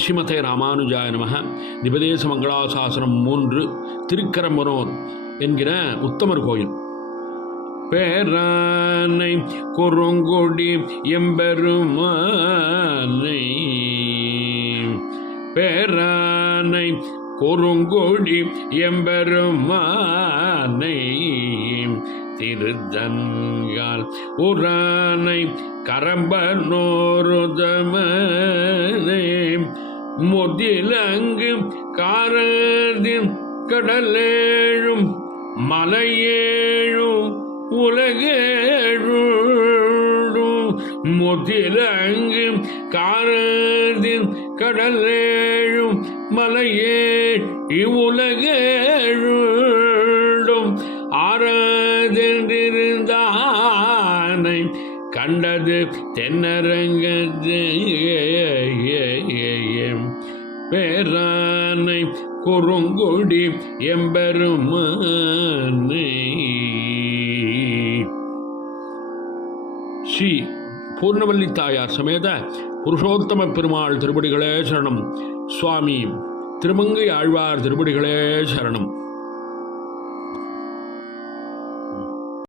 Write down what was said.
ஸ்ரீமதே ராமானுஜாய நமः. திபதேச மங்களாசாசனம் 3 திருக்கரம்பனூர் என்கிற உத்தமர் கோயில். பேரானை குறுங்கொடி எம்பெருமானை, பேரானை குறுங்கொடி எம்பெருமானை, திருத்தன்கால் உரானை கரம்பனோருதமனை, முதிலங்கு காரதின் கடலேழும் மலையேழும் உலகேழும், முதிலங்கு காரதின் கடலேழும் மலையே இவ்வுலகேழும், ஆராதென்றிருந்தானை கண்டது தென்னரங்கத்து, பேரானை குறுங்கொடி எம்பெருமானை. ஸ்ரீ பூர்ணவல்லி தாயார் சமேத புருஷோத்தம பெருமாள் திருப்படிகளே சரணம். சுவாமி திருமங்கை ஆழ்வார் திருப்படிகளே சரணம்.